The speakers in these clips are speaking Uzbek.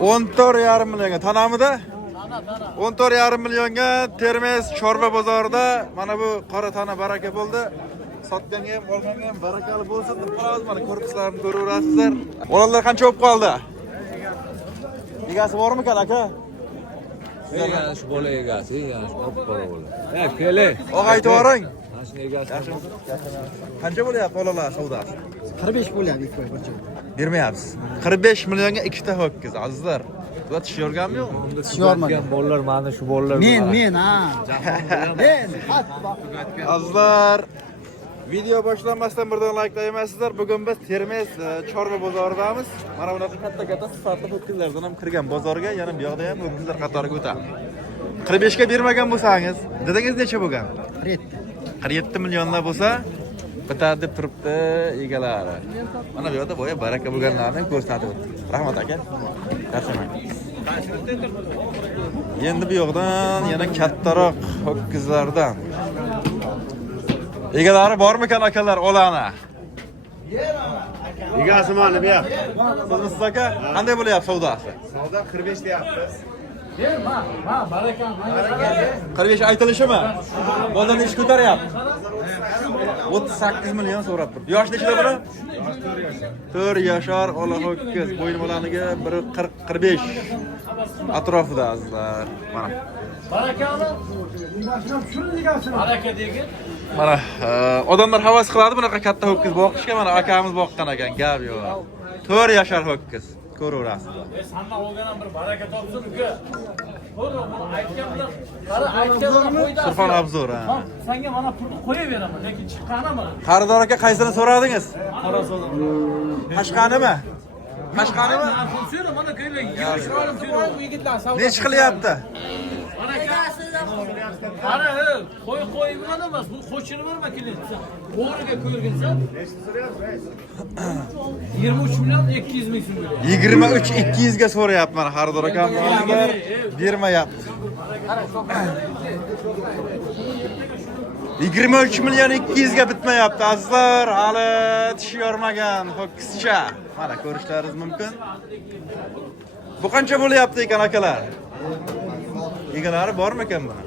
14,5 millionga tanamida? 14,5 millionga Termiz Chorva bozorida mana bu qora tana baraka bo'ldi. Sotganga ham, olganga ham barakali bo'lsin deb qolamiz. Mana korpuslarini ko'raverasizlar. O'g'illar qancha bo'lib qoldi? Egasi bormi ekan aka? Yani şu bola egasi, yani şu qora bola. Kele. Og'a aytib boring. Mana shu egasi. Qancha bo'lyapti bolalar savdosi? 45 bo'lyapti ikki bocha. Bermayapsiz. 45 millionga ikkita ho'kiz, azizlar. Bu tish yorganmi yo'qmi? Tish yormagan bolalar mana shu bolalar. Men ha. Men Azizlar, video boshlanmasdan birdan likelaymaysizlar. Bugun biz Termiz Chorva bozoridamiz. Mana bunaqa katta sifatli ho'kizlardan ham kirgan bozorga, yana bu yoqda ham ho'kizlar qatoriga o'tamiz. 45 ga bermagan bo'lsangiz, dedingiz necha bo'lgan? 47 millionlar bo'lsa, bitadi deb turibdi egalari. Mana bu yoqda boya baraka bo'lganlarni ko'rsatib o'tdi. Rahmat aka. Charchamang. Endi bu yoqdan yana kattaroq ho'kizlardan. Egalari bormikan akalar olana? Egasi mana bu yoq. Siz aka, qanday bo'lyapti savdosi? Savdo 45 deyapmiz. 45 aytilishimi? Bozorda ish ko'taryapti. 38 million so'rab turibdi. Yosh nechida buni? 4 yoshar ola ho'kiz. Bo'yin bolaniga 40-45 atrofida azizlar. Mana. barakani. Baraka degin. Mana odamlar havas qiladi bunaqa katta ho'kiz boqishga. Mana akamiz boqqan ekan, gap yo'q. 4 yoshar ho'kiz. Ko'raverasiz. Sandan olgan bir baraka topsin uka. To'g'ri, buni aytganlar, qara aytganlar qo'ydi. Surxon obzor ha. Senga mana pulni qo'yaveraman, lekin chiqqanimi? Qaridor aka qaysini so'radingiz? Qora so'radim. Qashqanimi? Qashqanimi? So'ra mana kayla yig'ish olim so'ra. Yigitlar savdo. Nech qilyapti? Qara, qo'y bilan emas, bu qo'chini berma kelinsa. O'g'riga ko'rginsan. 23 million 200 ming so'm beradi. 23 200 ga so'rayapti mana xaridor akam. Bermayapti. 23 million 200 ga bitmayapti azizlar. Hali tish yormagan ho'kizcha. Mana ko'rishlaringiz mumkin. Bu qancha bo'lyapti ekan akalar? Egalari bormi ekan buni?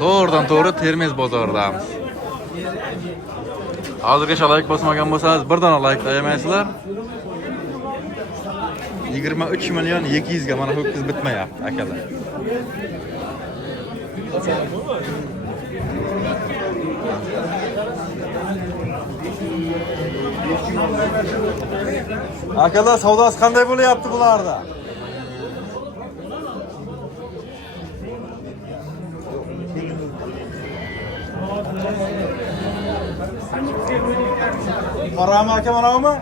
To'g'ridan to'g'ri Termiz bozoridamiz. Hozirgacha like bosmagan bo'lsangiz birdan like qo'ymaysizlar. 23 million 200 ga mana ho'kiz bitmayapti akalar. Akalar savdosi qanday bo'lyapti bularda? Qarama aka manavmi?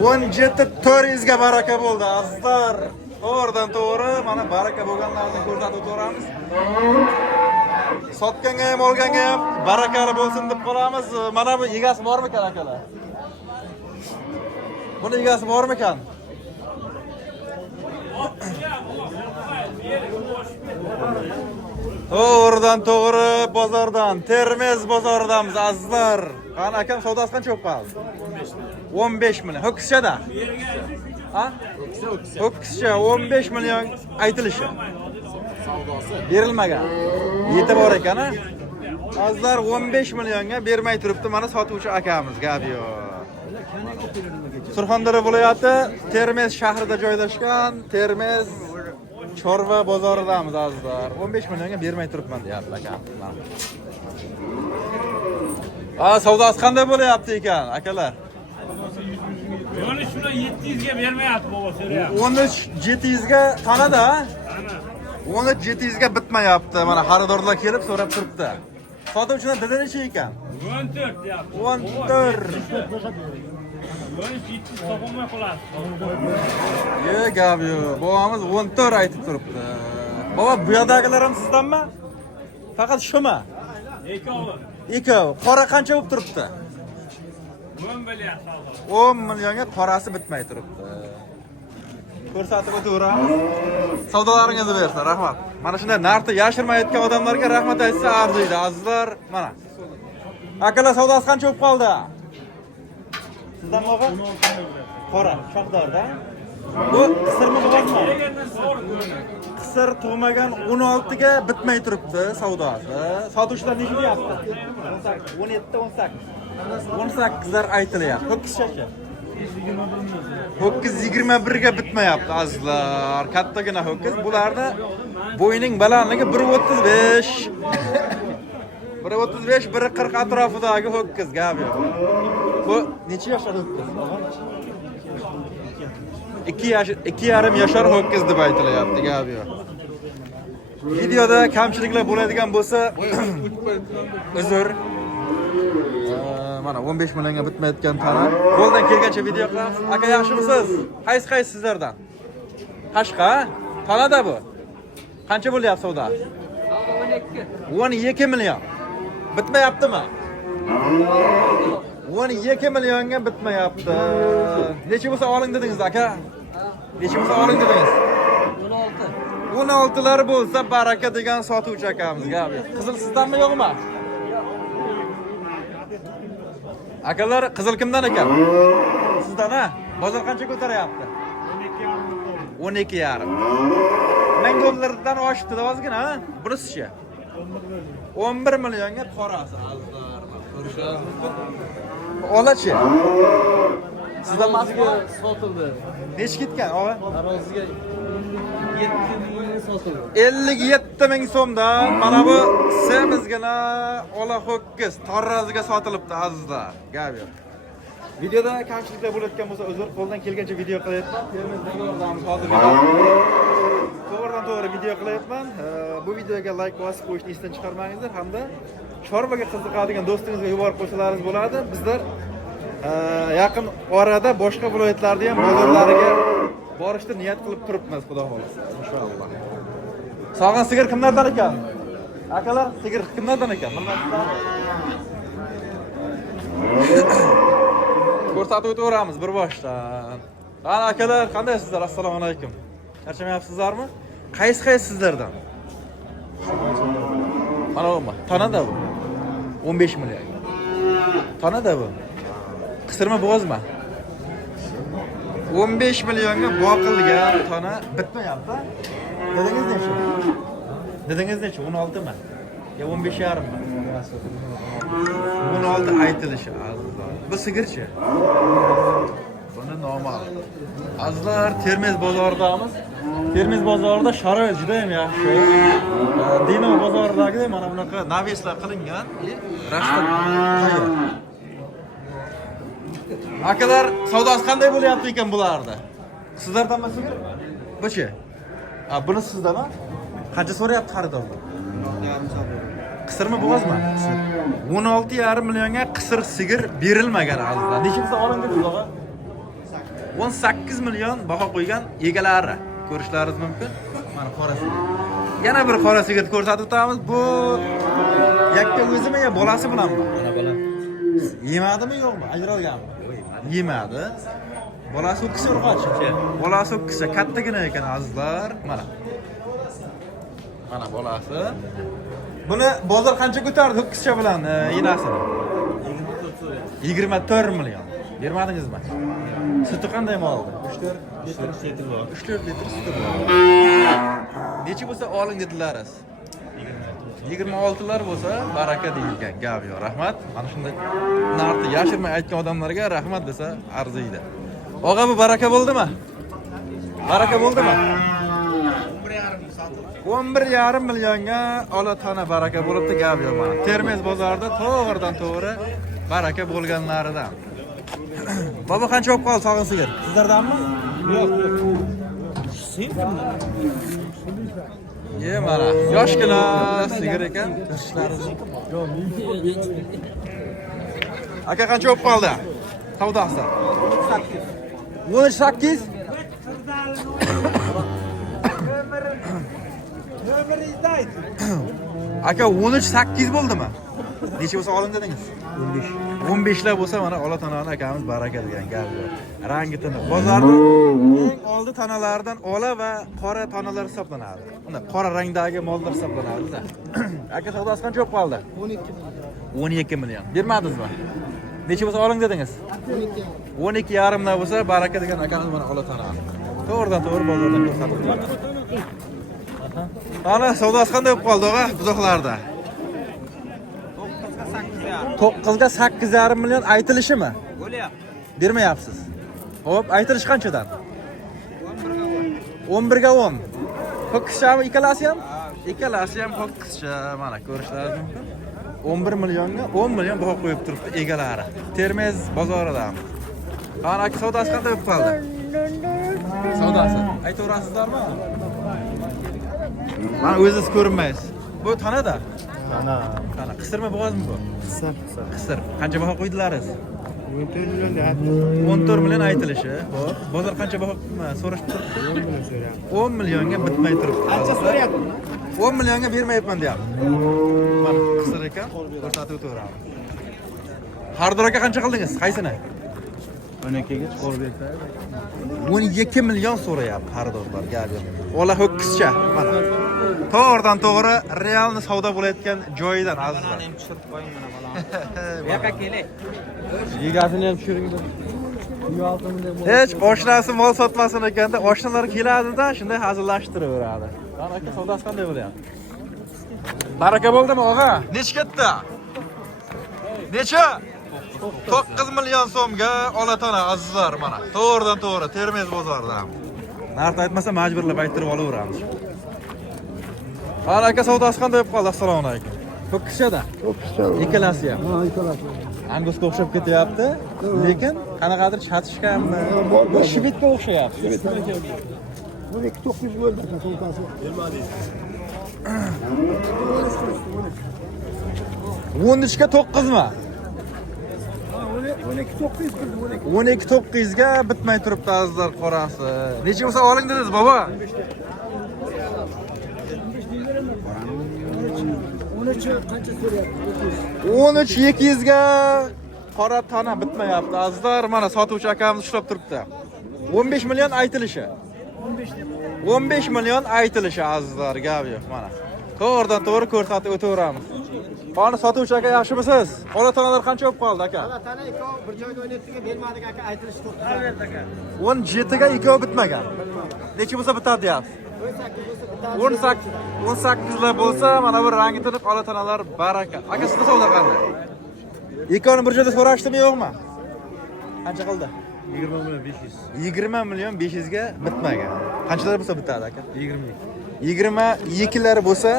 17 ga baraka bo'ldi azizlar. To'g'ridan to'g'ri mana baraka bo'lganlarni ko'rsatib o'tiramiz. Sotganga ham olganga ham barakali bo'lsin deb qolamiz. Mana bu egasi bormi ekan akalar? Buni egasi bormi ekan? To'g'ridan to'g'ri bozordan, Termiz bozoridamiz azizlar. Qani akam savdosi qancha bo'lib qoldi? 15 million. Ho'kizchada. Ha? Ho'kizcha 15 million aytilishi. Savdosi berilmagan. Yetib bor ekan ha. Azizlar 15 millionga bermay turibdi mana sotuvchi akamiz, gap yo'q. Surxondaryo viloyati Termiz shahrida joylashgan Termiz Chorva bozoridamiz azizlar. 15 millionga bermay turibman deyapti akam. Savdosi qanday bo'lyapti ekan akalar? 13 million 700 ga bermayapti bobo so'rayapti. 13 700 ga tanada? 13 700 ga bitmayapti. Mana xaridorlar kelib so'rab turibdi. Sotuvchilar dedi necha ekan? 14 deyapti. 14. 700 topolmay qoladi. Gap yo'q. Bobomiz 14 aytib turibdi. Bobo, bu yerdagilar ham sizdanmi? Faqat shumi? Ikkovi. Qora qancha bo'lib turibdi? 10 million. 10 millionga qorasi bitmay turibdi. ko'rsatib o'taveramiz. Savdolaringizni bersin, rahmat. Mana shunday narxni yashirmay aytgan odamlarga rahmat aytsa arziydi, azizlar. Mana. Akalar savdosi qancha bo'lib qoldi? Sizdan mo'g'a? Qora, shoxdorda. Bu qisirmi bo'g'azmi? Qisir tug'magan 16 ga bitmay turibdi savdosi. Sotuvchilar necha deyapti? 17, 18. 18lar aytilyapti. Ho'kizchacha. 921 ga bitmayapti azizlar. Kattagina ho'kiz. Bularni bo'yining balandligi 1.35. 1.35, 1.40 atrofidagi ho'kiz gap yo'q. Bu necha yoshar ho'kiz? 2,5 yoshar ho'kiz deb aytilyapti, gap yo'q. Videoda kamchiliklar bo'ladigan bo'lsa, uzr. Mana 15 millionga bitmayotgan tana. Qo'ldan kelgancha video qilamiz. Aka, yaxshimisiz? Qaysi sizlardan? Qashqa? Tanada bu. Qancha bo'lyapti savdo? 12 million. Bitmayaptimi? 12 millionga bitmayapti. Necha bo'lsa oling dedingiz aka? Necha bo'lsa oling dedingiz? 16lar bo'lsa baraka degan sotuvchi akamiz gap yo'q. Qizil sizdanmi yo'qmi? Akalar, qizil kimdan ekan? Sizdan ha? Bozor qancha ko'taryapti? 12,5. 1000 dollardan oshibdi ozgina, ha? Bunisi-chi? 11 millionga qorasi azizlar. Ko'rishingiz mumkin. Olachi. Sizdan mazkur sotildi. necha ketgan, og'a? Taroziga 7 million sotildi. 57 ming so'mdan mana bu semizgina ola ho'kiz taroziga sotilibdi azizlar. Gap yo'q. Videoda kamchiliklar bo'layotgan bo'lsa, uzr, qo'ldan kelgancha video qilyapman. Termizdagi yordamimiz hozir to'g'ridan-to'g'ri video qilyapman. Bu videoga like bosib qo'yishni esdan chiqarmangizlar hamda chorvaga qiziqadigan do'stingizga yuborib qo'ysalaringiz bo'ladi. Bizlar yaqin orada boshqa viloyatlarda ham bozorlariga borishni niyat qilib turibmiz, xudo xolasa. Inshaalloh. Sog'in sigir kimlardan ekan? Akalar, sigir kimlardan ekan? Bilmaysizlarmi? Ko'rsatib o'taveramiz bir boshdan. Ana akalar, qandaysizlar? Assalomu alaykum. Charchamayapsizlarmi? Qaysi sizlardan? Mana bu. Tanada bu. 15 million. Tanada bu. Qisirma bo'g'azmi? 15 millionga boqilgan tana bitmayapti. Dedingiz necha? Dedingiz necha? 16 mi? Ya 15,5 mi? 16 aytilishi azizlar. Bu sigirchi. Buni normal. Azizlar, Termiz bozoridamiz. Termiz bozorida sharoit juda ham yaxshi. Dinamo bozoridagi mana bunaqa naveslar qilingan. Rashtan tayyor. Akalar, savdosi qanday bo'lyapti ekan bularda? Sizlardanmi sigir? Buchi? Buni sizdanmi? Qancha so'rayapti xaridorlar? Qisirmi bo'g'azmi? 16,5 millionga qisir sigir berilmagan azizlar. Nechimsa oling dedingiz, og'a? 18 million baho qo'ygan egalari. Ko'rishlaringiz mumkin. Mana qora sigir. Yana bir qora sigirni ko'rsatib o'tamiz. Bu yakka o'zimi yo bolasi bilanmi? Mana bola. Yemadimi yo'qmi? Ajralganmi? Yemadi. Bolasi o'kis urg'ochi. Bolasi o'kis kattagina ekan azizlar. Mana. Mana bolasi. Buni bozor qancha ko'tardi o'kischa bilan enasini? 24 million. Bermadingizmi? Suti qanday moldi? 3-4 litr bor. 3-4 litr suti bor. Necha bo'lsa oling dedilaringiz? 26lar bo'lsa baraka deyilgan. Gap yo'q. Rahmat. Mana shunday narxni yashirmay aytgan odamlarga rahmat desa arziydi. Og'a, bu baraka bo'ldimi? Baraka bo'ldimi? 11,5 millionga ola tana baraka bo'libdi, gap yo'q mana. Termiz bozorida to'g'ridan-to'g'ri baraka bo'lganlaridan. Baba qancha bo'lib qoldi sog'in sigir? Sizlardanmi? Yo'q. Sen kimdan? Ye mana, yoshgina sigir ekan. Aka qancha bo'lib qoldi? Savdosi. 18. Aka 13-8 bo'ldimi? Necha bo'lsa oling dedingiz? 15 lar bo'lsa mana ola tanani akamiz baraka degan gap yo'q. Rangi tiniq. Bozorda eng oldi tanalardan ola va qora tanalar hisoblanadi. Unda qora rangdagi mollar hisoblanadi. Aka savdosi qancha bo'lib qoldi? 12 million. Bermadingizmi? Necha bo'lsa oling dedingiz? 12 yarimlar bo'lsa baraka degan akamiz mana ola tanani. To'g'ridan-to'g'ri bozordan ko'rsatib turadi. Ana savdosi qanday bo'lib qoldi, og'a, buzoqlarda? 9 ga 8,5 million aytilishimi? Bo'lyapti. Bermayapsiz. Xo'p, aytilish qanchadan? 11 ga 10. Ho'kishami ikkalasi ham? Ikkalasi ham ho'kishcha, mana ko'rishlaringiz mumkin. 11 millionga 10 million baho qo'yib turibdi egalari. Termiz bozorida. Ana aka savdosi qanday bo'lib qoldi? Savdosi. Aytaverasizlarmi? Mana o'zingiz ko'rinmaysiz. Bu tanada? Qana, qisirmi bo'g'ozmi bu? Qisir. Qancha baho qo'ydilaringiz? 14 million da. 14 million aytilishi. Xo'p, bozor qancha baho so'rashib turibdi? 10 millionga bitmay turibdi. Qancha so'rayapti? 10 millionga bermayapman deyapti. Mana qisir ekan, ko'rsatib o'tiraman. Hardor aka qancha qildingiz? Qaysini? 12 ga chiqarib bersa. 12 million so'rayapti xaridorlar, gap yo'q. Ola ho'kizcha, mana. To'g'ridan to'g'ri realni savdo bo'layotgan joyidan azizlar. Ham tushirib qo'ying mana bolam. Bu yoqqa kelay. Egasini ham tushiring. Hech oshnasi mol sotmasin ekanda, oshnalar keladi-da, shunday hazillashtirib-beradi. Mana aka savdosi qanday bo'lyapti? Baraka bo'ldimi, og'a? Necha ketdi? Necha? 9 million so'mga olatona azizlar mana. To'g'ridan to'g'ri Termiz bozoridan. Narx aytmasa majburlab ayttirib olaveramiz. Ana aka savdosi qanday bo'lib qoldi? Assalomu alaykum. Ho'kishada. Ikkalasi ham. Ha, ikkalasi. Angusga o'xshab ketyapti, lekin qanaqadir chatishganmi? Bu shvitga o'xshayapti. 12,900 bo'ldi sumkasi. 13 ga 9 mi? 12,900 12,900 ga bitmay turibdi azizlar qorasi. Necha bo'lsa oling dedingiz, bobo? 13 qancha so'rayapti? 13,200 ga qora tana bitmayapti azizlar. Mana sotuvchi akamiz ushlab turibdi. 15 million aytilishi. 15 million aytilishi azizlar, gap yo'q mana. To'g'ridan to'g'ri ko'rsatib o'taveramiz. Qani sotuvchi aka, yaxshimisiz? Ola tanalar qancha bo'lib qoldi aka? Tana ikkovi bir joyda o'ynatdiga bermadik aka, aytilish to'xtatdi. Berdi aka. 17 ga ikkovi bitmagan. Necha bo'lsa bitadi deyapsiz? 18 lar bo'lsa, mana bu rangi tiniq ola tanalar baraka. Aka sizda savdo qanday? Ikkovini bir joyda so'rashdimi yo'qmi? Qancha qildi? 20 million 500. 20 million 500 ga bitmagan. Qanchalar bo'lsa bitadi aka? 22 lar bo'lsa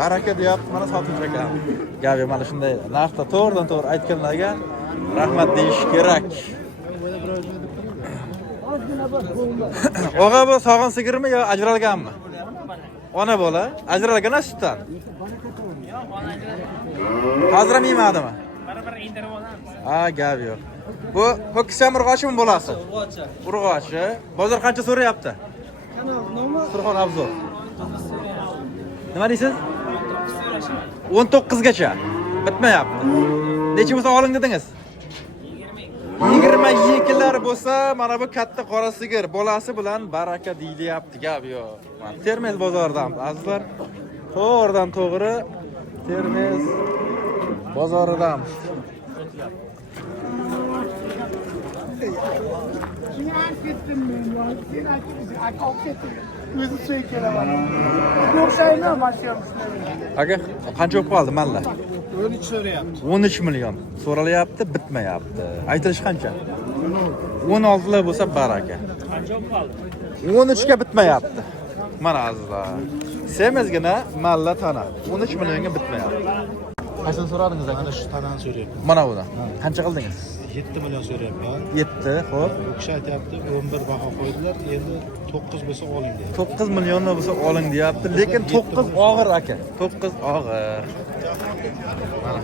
baraka deyapti mana sotuvchi aka. Gap yo'q, mana shunday narxda to'g'ridan to'g'ri aytganlarga rahmat deyish kerak. Og'a bu sog'in sigirmi yo ajralganmi? Ona bola, ajralgan sutdan. Hozir ham yemadimi? Baribir indirib olamiz. Ha, gap yo'q. Bu ho'kizam urg'ochimi bo'lasi? Urg'ochi. Bozor qancha so'rayapti? Surxon Abzor. Nima deysiz? 19 gacha. Bitmayapti. Necha bo'lsa oling dedingiz? 22 lar bo'lsa, mana bu katta qora sigir bolasi bilan baraka deyilyapti, gap yo'q. Mana Termiz bozoridan azizlar. To'g'ridan to'g'ri Termiz bozoridan. Aka, qancha bo'lib qoldi malla? 13 so'rayapti. 13 million so'ralyapti, bitmayapti. Aytilish qancha? 16 lar bo'lsa baraka. Qancha bo'lib qoldi? 13 ga bitmayapti. Mana azizlar. Semizgina malla tana. 13 millionga bitmayapti. Qaysini so'radingiz aka? Mana shu tanani so'rayapman. Mana budan. Qancha qildingiz? 7 million so'rayapman. 7, xo'p. Bu kishi aytayapti 11 baho qo'ydilar, endi 9 bo'lsa oling deyapti. 9 millionlar bo'lsa oling deyapti, lekin 9 og'ir aka. 9 og'ir. Mana.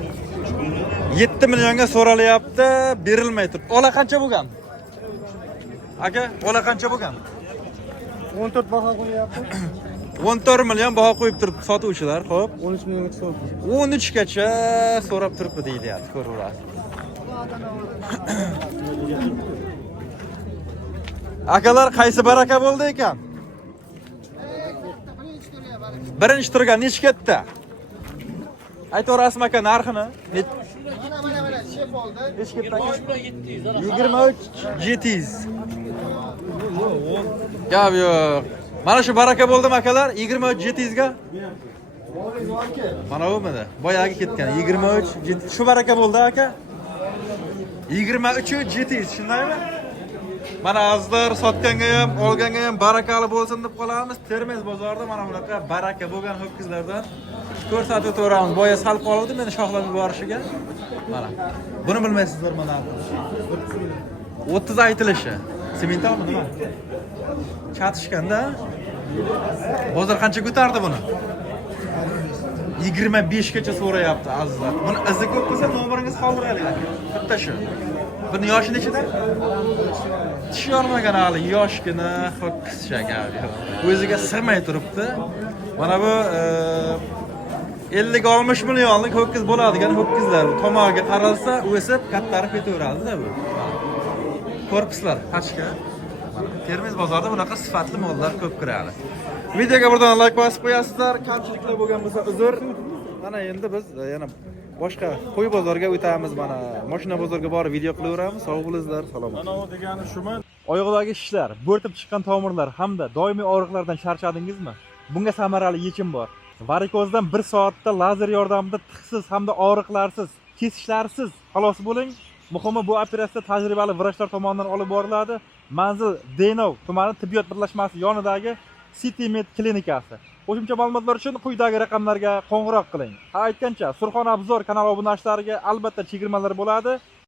7 millionga so'ralyapti, berilmay turibdi. Ola qancha bo'lgan? Aka, ola qancha bo'lgan? 14 baho qo'yapti. 14 million baho qo'yib turibdi sotuvchilar. Xo'p. 13 millionlik so'm. 13 gacha so'rab turibdi deyilyapti, ko'raverasiz. Akalar qaysi baraka bo'ldi ekan? Birinchi turga necha ketdi? Aytaverasizmi aka narxini? Mana shef oldi. Necha ketdi aka? 23 700. Gap yo'q. Mana shu baraka bo'ldimi akalar? 23 700 ga. Mana bumidi? Boyagi ketgan 23 700. Shu baraka bo'ldi aka. 23 700, shundaymi? Mana azizlar sotganga ham, olganga ham barakali bo'lsin deb qolamiz. Termiz bozorida mana bunaqa baraka bo'lgan ho'kizlardan ko'rsatib o'tiramiz. Boya sal qoldi meni shoxlab yuborishiga. Mana. Buni bilmaysizlar mana. 30 aytilishi. Sementalmi nima? Chatishganda bozor qancha ko'tardi buni? 25 gacha so'rayapti azizlar. Buni izi ko'p bo'lsa nomeringizni qoldiraylik aka. Bitta shu. Buni yoshi nechida? Tishi yormagan hali yoshgina ho'kiz shakar. O'ziga sig'may turibdi. Mana bu 50-60 millionlik ho'kiz bo'ladigan ho'kizlar. Tomog'iga qaralsa, o'sib kattarib ketaveradi-da bu. Korpuslar pachka. Termiz bozorida bunaqa sifatli mollar ko'p kiradi. Videoga birdan like bosib qo'yasizlar. Kamchiliklar bo'lgan bo'lsa uzr. Mana endi biz yana boshqa qo'y bozoriga o'tamiz. Mana mashina bozoriga borib video qilaveramiz. Sog' bo'linglar, salomat. Mana u degani shumi? Oyoqdagi shishlar, bo'rtib chiqqan tomirlar hamda doimiy og'riqlardan charchadingizmi? Bunga samarali yechim bor. Varikozdan 1 soatda lazer yordamida tixsiz hamda og'riqlarsiz, kesishlarsiz xalos bo'ling. Muhimi bu operatsiya tajribali vrachlar tomonidan olib boriladi. Manzil Denov tumani tibbiyot birlashmasi yonidagi Citymed klinikasi. Qo'shimcha ma'lumotlar uchun quyidagi raqamlarga qo'ng'iroq qiling. Ha aytgancha, Surxon Obzor kanal obunachilariga albatta chegirmalar bo'ladi.